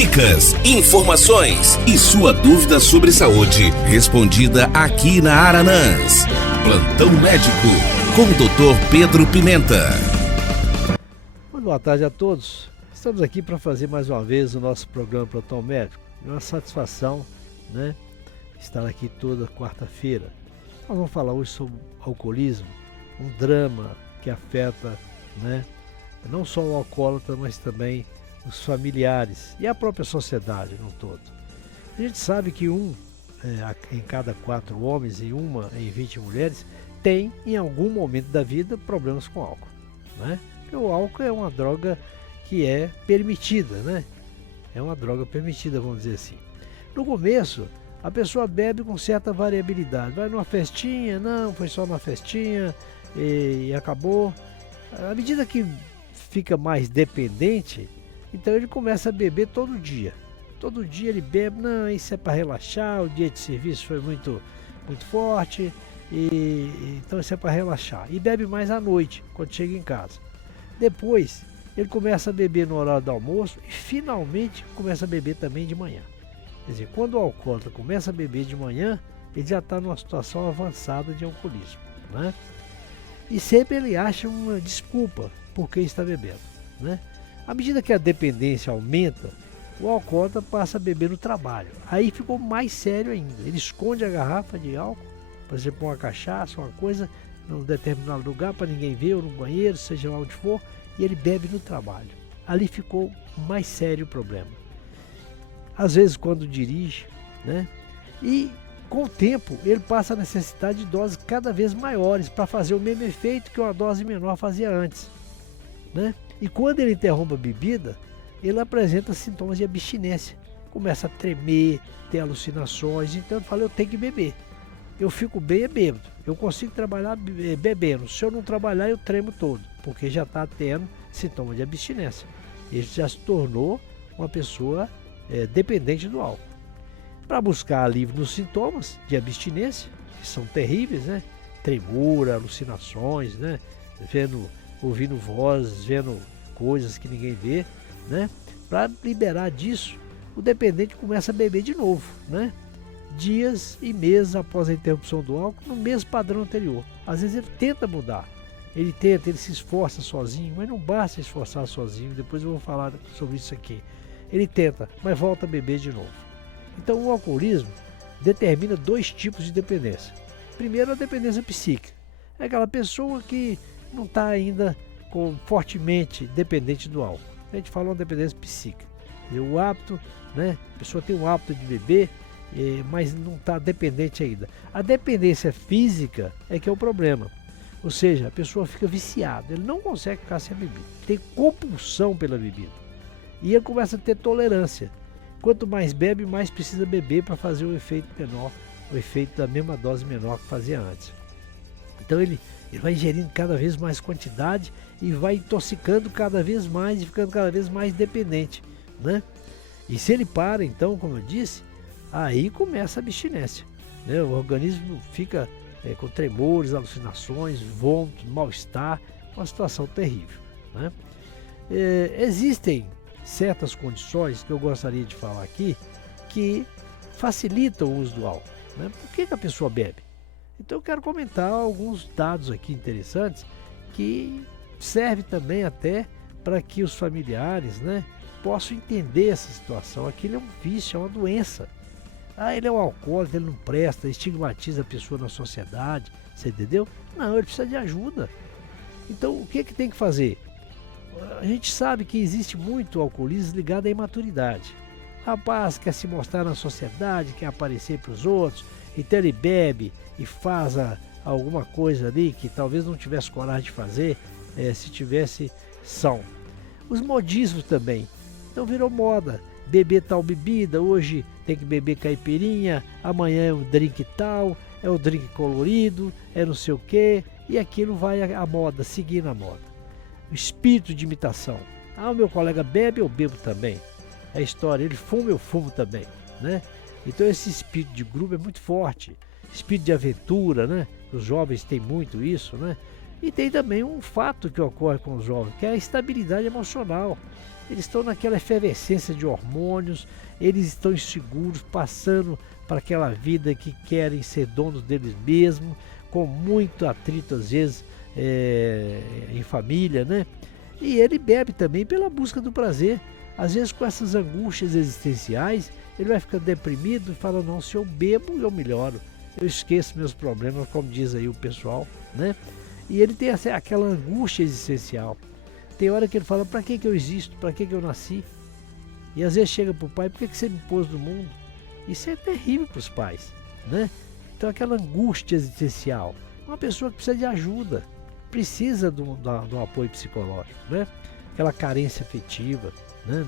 Dicas, informações e sua dúvida sobre saúde respondida aqui na Aranãs. Plantão Médico com o Dr. Pedro Pimenta. Boa tarde a todos. Estamos aqui para fazer mais uma vez o nosso programa Plantão Médico. É uma satisfação, né, estar aqui toda quarta-feira. Nós vamos falar hoje sobre alcoolismo, um drama que afeta, né, não só o alcoólatra, mas também os familiares e a própria sociedade no todo. A gente sabe que em cada 4 homens e uma em 20 mulheres tem, em algum momento da vida, problemas com álcool, né? Porque o álcool é uma droga que é permitida, né? É uma droga permitida, vamos dizer assim. No começo, a pessoa bebe com certa variabilidade. Vai numa festinha, não, foi só uma festinha e acabou. À medida que fica mais dependente, então ele começa a beber todo dia. Todo dia ele bebe, não, isso é para relaxar, o dia de serviço foi muito forte, então isso é para relaxar. E bebe mais à noite, quando chega em casa. Depois, ele começa a beber no horário do almoço e finalmente começa a beber também de manhã. Quer dizer, quando o alcoólatra começa a beber de manhã, ele já está numa situação avançada de alcoolismo, né? E sempre ele acha uma desculpa por que está bebendo, né? À medida que a dependência aumenta, o alcoólatra passa a beber no trabalho. Aí ficou mais sério ainda. Ele esconde a garrafa de álcool, por exemplo, uma cachaça, uma coisa, num determinado lugar para ninguém ver, ou no banheiro, seja lá onde for, e ele bebe no trabalho. Ali ficou mais sério o problema. Às vezes quando dirige, né? E com o tempo ele passa a necessitar de doses cada vez maiores para fazer o mesmo efeito que uma dose menor fazia antes, né? E quando ele interrompe a bebida, ele apresenta sintomas de abstinência. Começa a tremer, ter alucinações, então eu falo, eu tenho que beber. Eu fico bem bêbado, eu consigo trabalhar bebendo. Se eu não trabalhar, eu tremo todo, porque já está tendo sintoma de abstinência. Ele já se tornou uma pessoa dependente do álcool. Para buscar alívio nos sintomas de abstinência, que são terríveis, né? Tremor, alucinações, né? Ouvindo vozes, vendo coisas que ninguém vê, né? Para liberar disso, o dependente começa a beber de novo, né? Dias e meses após a interrupção do álcool, no mesmo padrão anterior. Às vezes ele tenta mudar, ele se esforça sozinho, mas não basta esforçar sozinho, depois eu vou falar sobre isso aqui. Ele tenta, mas volta a beber de novo. Então o alcoolismo determina 2 tipos de dependência. Primeiro, a dependência psíquica. É aquela pessoa que não está ainda fortemente dependente do álcool. A gente fala uma dependência psíquica. O hábito, né? A pessoa tem o hábito de beber, mas não está dependente ainda. A dependência física é que é o problema. Ou seja, a pessoa fica viciada, ele não consegue ficar sem a bebida. Tem compulsão pela bebida. E ele começa a ter tolerância. Quanto mais bebe, mais precisa beber para fazer o efeito menor, o efeito da mesma dose menor que fazia antes. Então ele vai ingerindo cada vez mais quantidade e vai intoxicando cada vez mais e ficando cada vez mais dependente, né? E se ele para, então, como eu disse, aí começa a abstinência, né? O organismo fica com tremores, alucinações, vômitos, mal-estar, uma situação terrível, né? Existem certas condições que eu gostaria de falar aqui que facilitam o uso do álcool, né? Por que a pessoa bebe? Então eu quero comentar alguns dados aqui interessantes que servem também até para que os familiares, né, possam entender essa situação. Aquilo é um vício, é uma doença. Ele é um alcoólatra, ele não presta, estigmatiza a pessoa na sociedade, você entendeu? Não, ele precisa de ajuda. Então o que tem que fazer? A gente sabe que existe muito alcoolismo ligado à imaturidade. O rapaz quer se mostrar na sociedade, quer aparecer para os outros, então ele bebe e faz alguma coisa ali que talvez não tivesse coragem de fazer, se tivesse são. Os modismos também. Então virou moda, beber tal bebida, hoje tem que beber caipirinha, amanhã é um drink tal, é o drink colorido, é não sei o que, e aquilo vai à moda, seguindo a moda. O espírito de imitação. O meu colega bebe, eu bebo também. É a história, ele fuma, eu fumo também, né? Então esse espírito de grupo é muito forte. Espírito de aventura, né? Os jovens têm muito isso, né? E tem também um fato que ocorre com os jovens, que é a instabilidade emocional. Eles estão naquela efervescência de hormônios, eles estão inseguros, passando para aquela vida que querem ser donos deles mesmos, com muito atrito às vezes em família, né? E ele bebe também pela busca do prazer. Às vezes com essas angústias existenciais, ele vai ficando deprimido e fala, não, se eu bebo eu melhoro, eu esqueço meus problemas, como diz aí o pessoal, né? E ele tem aquela angústia existencial. Tem hora que ele fala, para que eu existo? Para que eu nasci? E às vezes chega para o pai, por que você me pôs no mundo? Isso é terrível para os pais, né? Então aquela angústia existencial. Uma pessoa que precisa de ajuda, precisa de um apoio psicológico, né? Aquela carência afetiva, né?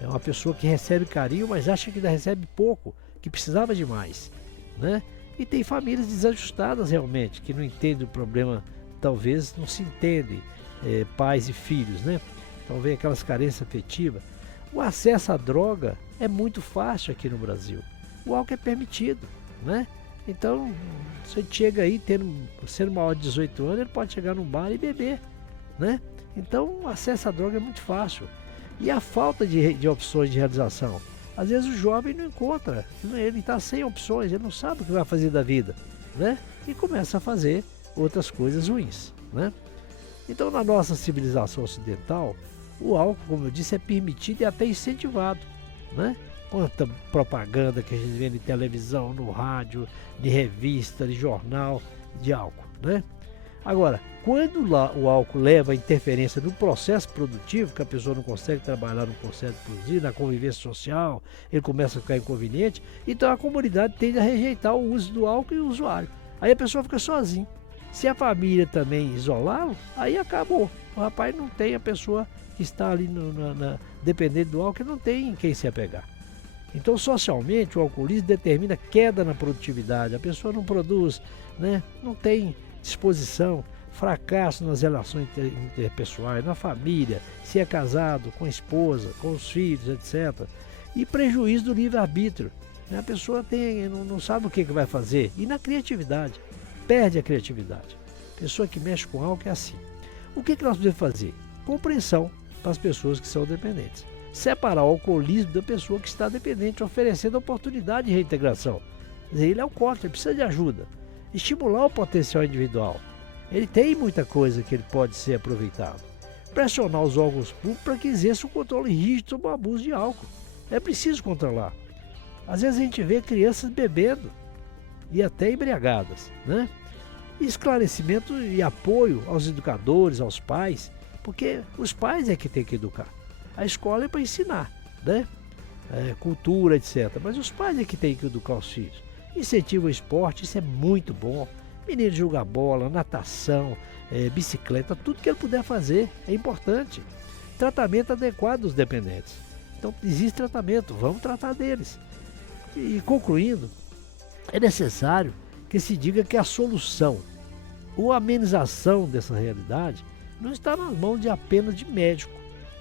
É uma pessoa que recebe carinho, mas acha que ainda recebe pouco, que precisava de mais, né? E tem famílias desajustadas realmente, que não entendem o problema, talvez não se entendem, pais e filhos, né? Então vem aquelas carências afetivas. O acesso à droga é muito fácil aqui no Brasil. O álcool é permitido, né? Então, você chega aí, sendo maior de 18 anos, ele pode chegar num bar e beber, né? Então, o acesso à droga é muito fácil. E a falta de opções de realização. Às vezes o jovem não encontra, ele está sem opções, ele não sabe o que vai fazer da vida, né? E começa a fazer outras coisas ruins, né? Então, na nossa civilização ocidental, o álcool, como eu disse, é permitido e até incentivado, né? Quanta propaganda que a gente vê em televisão, no rádio, de revista, de jornal, de álcool, né? Agora, quando o álcool leva a interferência no processo produtivo, que a pessoa não consegue trabalhar, não consegue produzir, na convivência social, ele começa a ficar inconveniente, então a comunidade tende a rejeitar o uso do álcool e o usuário. Aí a pessoa fica sozinha. Se a família também isolá-lo, aí acabou. O rapaz não tem a pessoa que está ali dependendo do álcool, não tem em quem se apegar. Então, socialmente, o alcoolismo determina queda na produtividade. A pessoa não produz, né? Não tem disposição, fracasso nas relações interpessoais, na família, se é casado, com a esposa, com os filhos, etc. E prejuízo do livre-arbítrio. A pessoa não sabe o que vai fazer. E na criatividade, perde a criatividade. A pessoa que mexe com álcool é assim. O que nós podemos fazer? Compreensão para as pessoas que são dependentes. Separar o alcoolismo da pessoa que está dependente, oferecendo oportunidade de reintegração. Quer dizer, ele é alcoólatra, ele precisa de ajuda. Estimular o potencial individual. Ele tem muita coisa que ele pode ser aproveitado. Pressionar os órgãos públicos para que exerça um controle rígido sobre o abuso de álcool. É preciso controlar. Às vezes a gente vê crianças bebendo e até embriagadas, né? Esclarecimento e apoio aos educadores, aos pais, porque os pais é que tem que educar. A escola é para ensinar, né? Cultura, etc. Mas os pais é que tem que educar os filhos. Incentivo ao esporte, isso é muito bom. Menino jogar bola, natação, bicicleta, tudo que ele puder fazer é importante. Tratamento adequado dos dependentes. Então existe tratamento, vamos tratar deles. E concluindo, é necessário que se diga que a solução ou a amenização dessa realidade não está nas mãos de apenas de médico,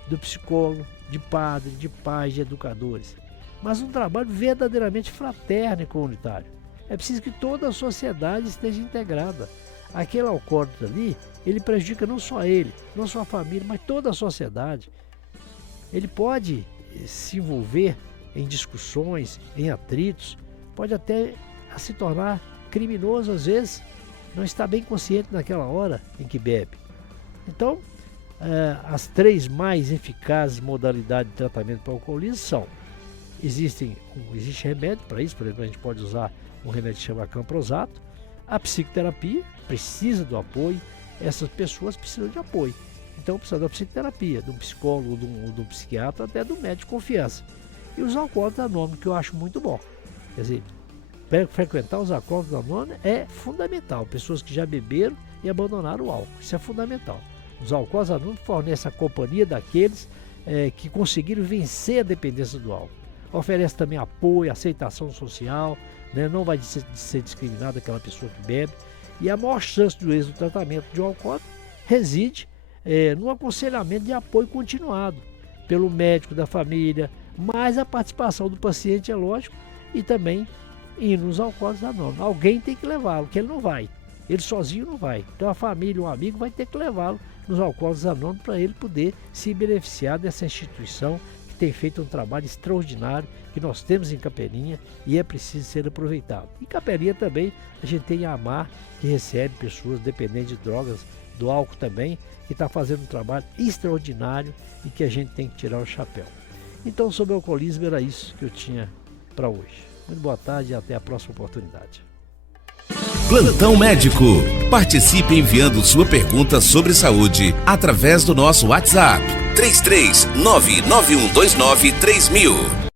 do psicólogo, de padre, de pais, de educadores, mas um trabalho verdadeiramente fraterno e comunitário. É preciso que toda a sociedade esteja integrada. Aquele alcoólatra ali, ele prejudica não só ele, não só a família, mas toda a sociedade. Ele pode se envolver em discussões, em atritos, pode até se tornar criminoso às vezes, não está bem consciente naquela hora em que bebe. Então, as três mais eficazes modalidades de tratamento para o alcoolismo são: existe remédio para isso, por exemplo, a gente pode usar um remédio que chama camprosato. A psicoterapia precisa do apoio, essas pessoas precisam de apoio. Então precisa da psicoterapia, de um psicólogo, de um psiquiatra, até do médico de confiança. E os alcoólatras anônimos, que eu acho muito bom. Quer dizer, frequentar os alcoólatras anônimos é fundamental. Pessoas que já beberam e abandonaram o álcool, isso é fundamental. Os alcoólatras anônimos fornecem a companhia daqueles que conseguiram vencer a dependência do álcool. Oferece também apoio, aceitação social, né? Não vai ser discriminada aquela pessoa que bebe. E a maior chance do êxito do tratamento de um alcoólatra reside no aconselhamento de apoio continuado pelo médico da família, mais a participação do paciente, é lógico, e também ir nos alcoólatras anônimos. Alguém tem que levá-lo, que ele não vai. Ele sozinho não vai. Então a família, um amigo vai ter que levá-lo nos Alcoólicos Anônimos para ele poder se beneficiar dessa instituição que tem feito um trabalho extraordinário que nós temos em Capelinha e é preciso ser aproveitado. Em Capelinha também a gente tem a AMAR, que recebe pessoas dependentes de drogas, do álcool também, que está fazendo um trabalho extraordinário e que a gente tem que tirar o chapéu. Então, sobre o alcoolismo, era isso que eu tinha para hoje. Muito boa tarde e até a próxima oportunidade. Plantão Médico. Participe enviando sua pergunta sobre saúde através do nosso WhatsApp 33991293000.